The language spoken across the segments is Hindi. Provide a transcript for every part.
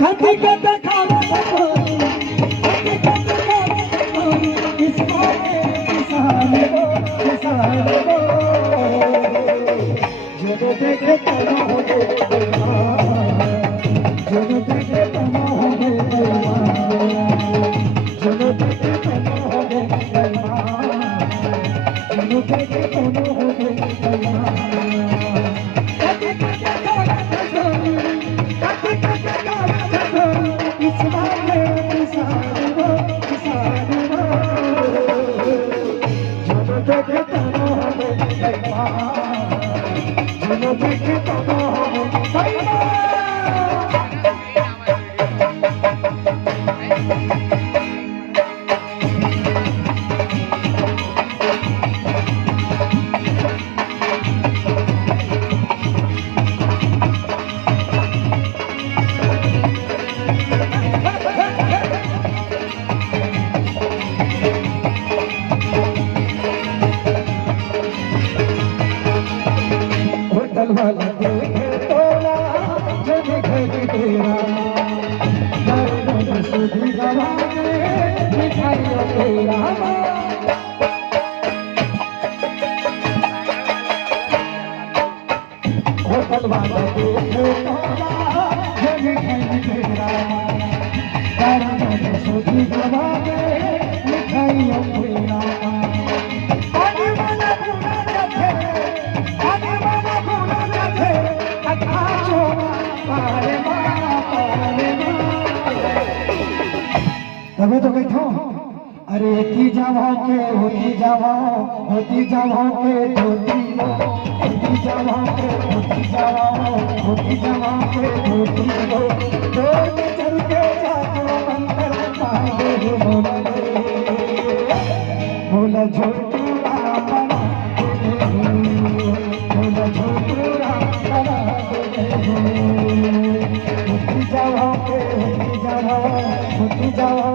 कति कति खावे सकोरी कति कति खावे सकोरी किस्मत किसान को जो देखे तनो हो बेईमान जो देखे तनो हो बेईमान जो देखे तनो हो बेईमान जो देखे तनो हो बेईमान कति कति खावे सकोरी कति कति खावे सकोरी किस्मत किसान को जो देखे तनो हो बेईमान जो देखे तनो हो बेईमान वाला देखे तोला जो देखे तेरा दर्द सुधी गवा में मिठाइयों तेरा होटल वाला देखे तोला जो देखे तेरा दर्द सुधी गवा में मिठाइयों तेरा तभी तो कहता हूँ अरे होती जाओ के होती जाओ के धोती लो होती जाओ के धोती लो डोर में चढ़ के जाओ अंदर पाए बोला झोटूरा बना बोला झोटूरा बना होती जाओ के होती जाओ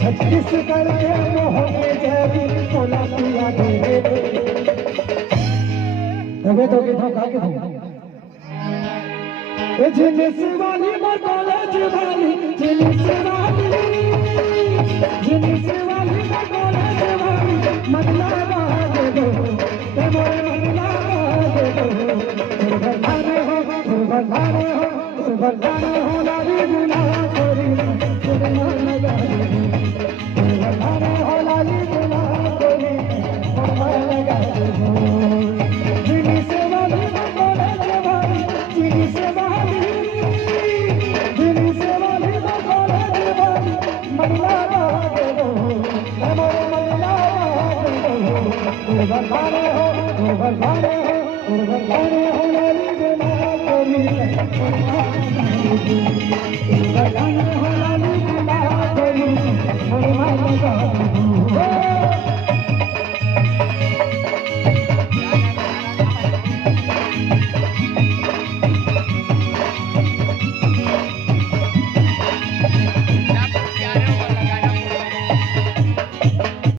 छत्तीसगढ़ के मोहल्ले जरी बोला पिया दे तबे तो के धोखा के ए जिनिस वाली मरकोला जीवानी जिनिस वाली मरकोला जीवानी मगला बागे दो ते मोरे मगला बागे दो भगवाने हो लाली गुना कोरी भगवान लगा भगवाने हो लाली गुना कोरी भगवान लगा जिनिस वाली मरकोला जीवानी जिनिस वाली मरकोला जीवानी मगला बागे दो ते मोरे मगला बागे दो भगवाने हो लाली गुना कोरी भगवाने हो लाली गुना कोरी भगवान लगा